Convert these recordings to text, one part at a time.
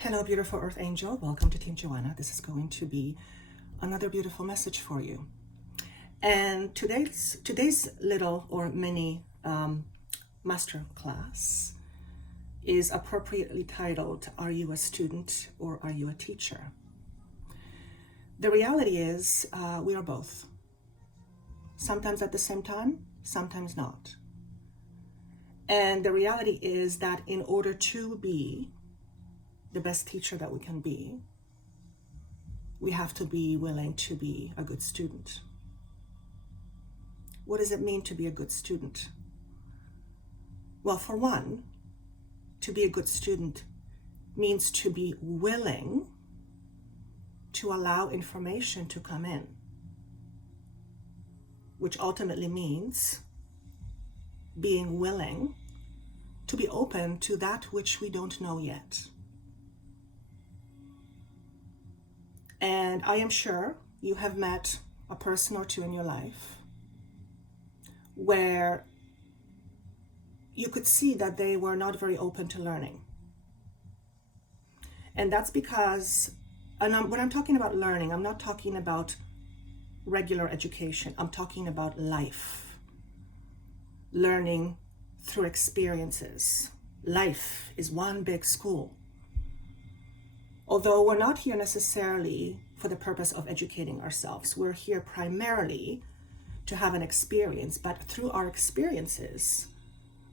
Hello, beautiful Earth Angel. Welcome to Team Joanna. This is going to be another beautiful message for you. And today's little or mini master class is appropriately titled, Are You a Student or Are You a Teacher? The reality is we are both. Sometimes at the same time, sometimes not. And the reality is that in order to be the best teacher that we can be, we have to be willing to be a good student. What does it mean to be a good student? Well, for one, to be a good student means to be willing to allow information to come in, which ultimately means being willing to be open to that which we don't know yet. And I am sure you have met a person or two in your life where you could see that they were not very open to learning. And that's because, when I'm talking about learning, I'm not talking about regular education. I'm talking about life. Learning through experiences. Life is one big school. Although we're not here necessarily for the purpose of educating ourselves, we're here primarily to have an experience, but through our experiences,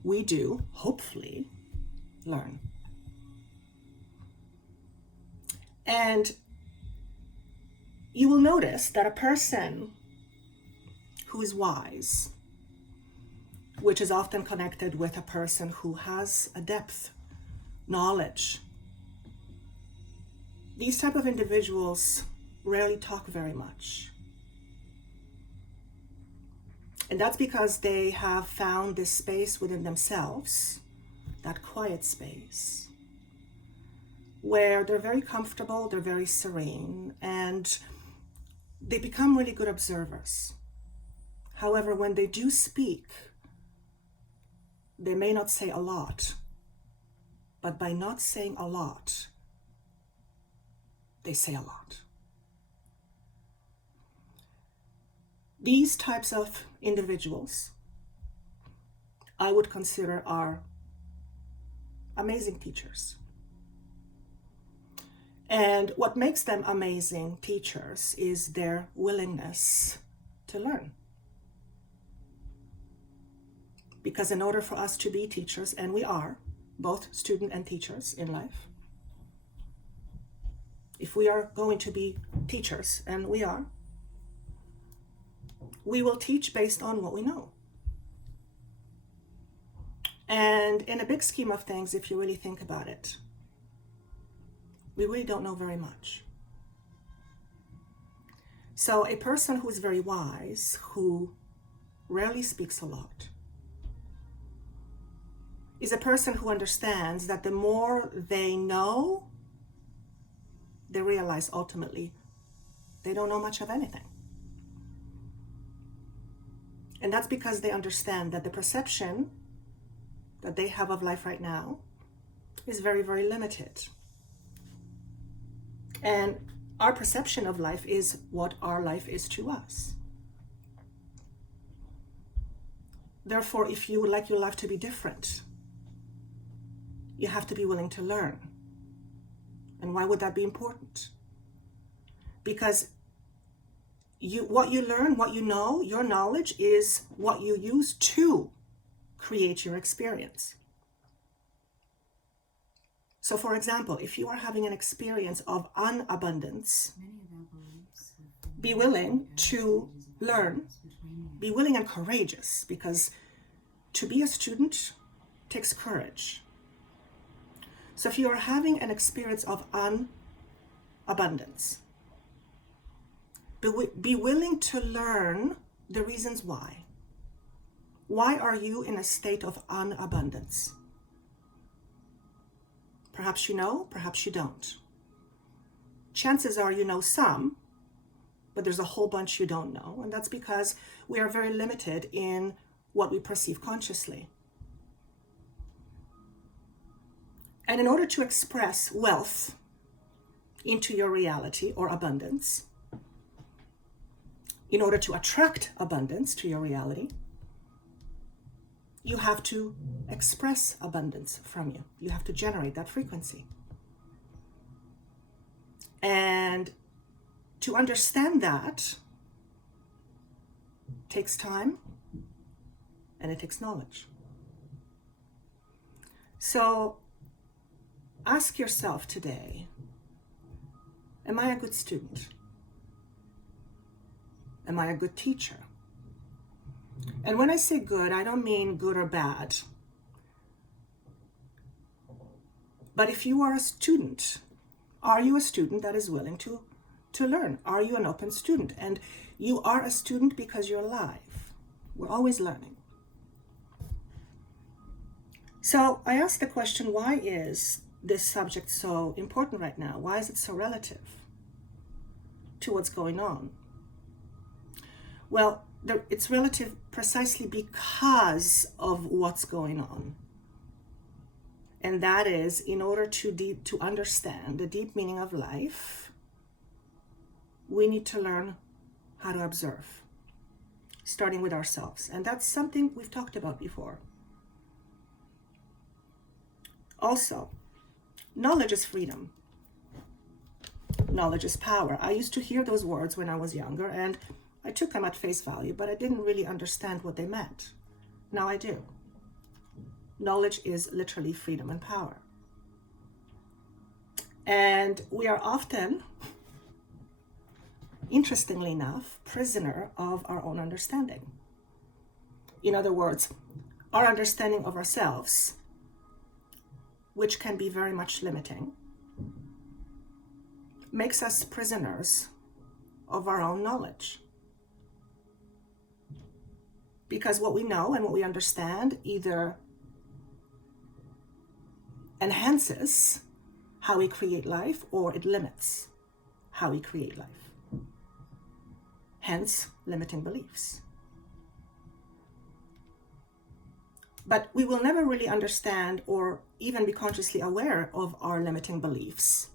we do, hopefully, learn. And you will notice that a person who is wise, which is often connected with a person who has a depth, knowledge, these type of individuals rarely talk very much. And that's because they have found this space within themselves, that quiet space, where they're very comfortable, they're very serene, and they become really good observers. However, when they do speak, they may not say a lot, but by not saying a lot, they say a lot. These types of individuals I would consider are amazing teachers. And what makes them amazing teachers is their willingness to learn. Because in order for us to be teachers, and we are both student and teachers in life, if we are going to be teachers, and we are, we will teach based on what we know. And in a big scheme of things, if you really think about it, we really don't know very much. So a person who is very wise, who rarely speaks a lot, is a person who understands that the more they know, they realize ultimately they don't know much of anything. And that's because they understand that the perception that they have of life right now is very, very limited. And our perception of life is what our life is to us. Therefore, if you would like your life to be different, you have to be willing to learn. And why would that be important? Because what you learn, what you know, your knowledge is what you use to create your experience. So for example, if you are having an experience of unabundance, be willing to learn, be willing and courageous, because to be a student takes courage. So if you are having an experience of unabundance, be willing to learn the reasons why. Why are you in a state of unabundance? Perhaps you know, perhaps you don't. Chances are you know some, but there's a whole bunch you don't know. And that's because we are very limited in what we perceive consciously. And in order to express wealth into your reality or abundance, in order to attract abundance to your reality, you have to express abundance from you. You have to generate that frequency. And to understand that takes time and it takes knowledge. So ask yourself today, am I a good student? Am I a good teacher? And when I say good, I don't mean good or bad. But if you are a student, are you a student that is willing to learn? Are you an open student? And you are a student because you're alive. We're always learning. So I ask the question, why is this subject so important right now? Why is it so relative to what's going on? Well, it's relative precisely because of what's going on. And that is, in order to understand the deep meaning of life, we need to learn how to observe, starting with ourselves. And that's something we've talked about before. Also, knowledge is freedom. Knowledge is power. I used to hear those words when I was younger, and I took them at face value, but I didn't really understand what they meant. Now I do. Knowledge is literally freedom and power. And we are often, interestingly enough, prisoner of our own understanding. In other words, our understanding of ourselves, which can be very much limiting, makes us prisoners of our own knowledge. Because what we know and what we understand either enhances how we create life or it limits how we create life. Hence, limiting beliefs. But we will never really understand or even be consciously aware of our limiting beliefs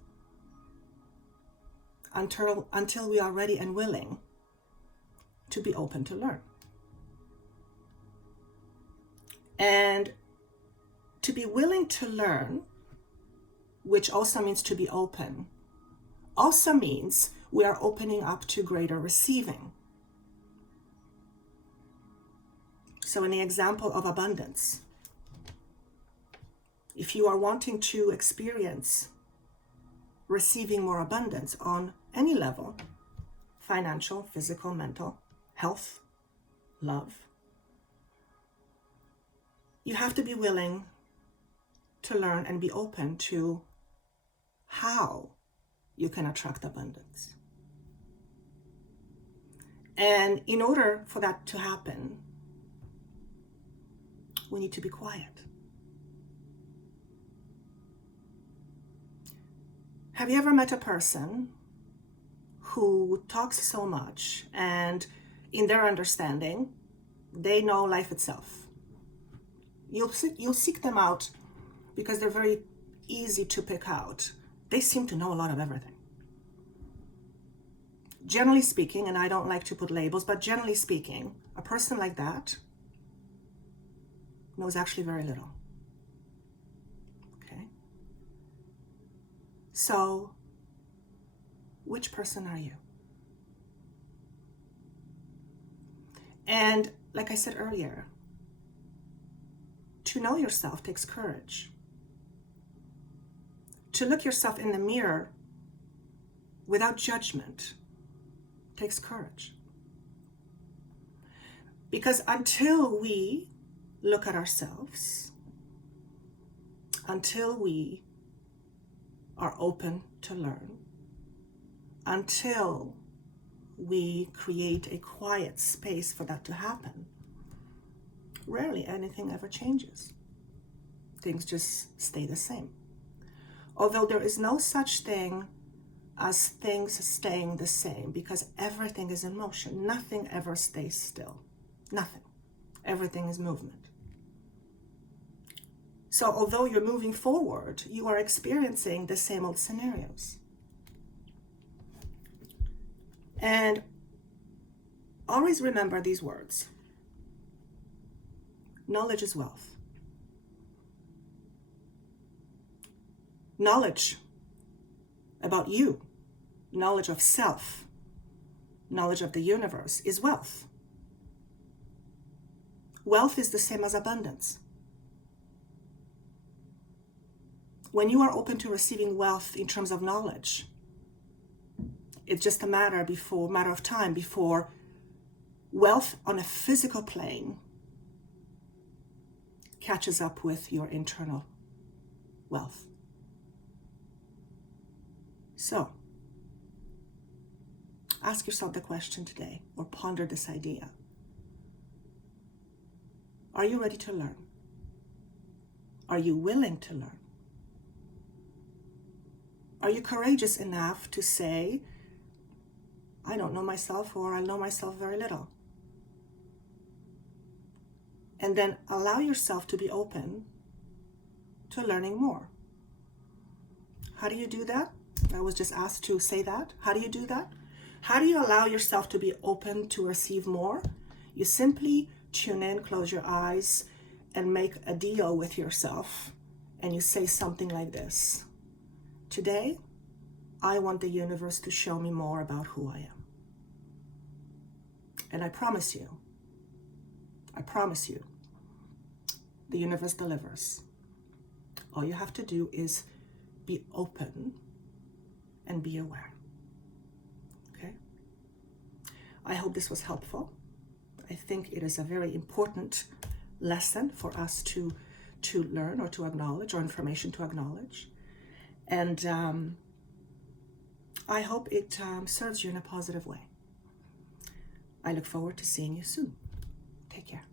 until we are ready and willing to be open to learn. And to be willing to learn, which also means to be open, also means we are opening up to greater receiving. So in the example of abundance, if you are wanting to experience receiving more abundance on any level, financial, physical, mental, health, love, you have to be willing to learn and be open to how you can attract abundance. And in order for that to happen, we need to be quiet. Have you ever met a person who talks so much and in their understanding, they know life itself? You'll seek them out because they're very easy to pick out. They seem to know a lot of everything. Generally speaking, and I don't like to put labels, but generally speaking, a person like that knows actually very little. Okay? So, which person are you? And like I said earlier, to know yourself takes courage. To look yourself in the mirror without judgment takes courage. Because until we look at ourselves, until we are open to learn, until we create a quiet space for that to happen, rarely anything ever changes. Things just stay the same. Although there is no such thing as things staying the same, because everything is in motion. Nothing ever stays still. Nothing. Everything is movement. So although you're moving forward, you are experiencing the same old scenarios. And always remember these words. Knowledge is wealth. Knowledge about you, knowledge of self, knowledge of the universe is wealth. Wealth is the same as abundance. When you are open to receiving wealth in terms of knowledge, it's just a matter of time before wealth on a physical plane catches up with your internal wealth. So, ask yourself the question today, or ponder this idea. Are you ready to learn? Are you willing to learn? Are you courageous enough to say, I don't know myself, or I know myself very little? And then allow yourself to be open to learning more. How do you do that? I was just asked to say that. How do you do that? How do you allow yourself to be open to receive more? You simply tune in, close your eyes, and make a deal with yourself. And you say something like this. Today, I want the universe to show me more about who I am. And I promise you, the universe delivers. All you have to do is be open and be aware. Okay? I hope this was helpful. I think it is a very important lesson for us to learn, or to acknowledge, or information to acknowledge. And I hope it serves you in a positive way. I look forward to seeing you soon. Take care.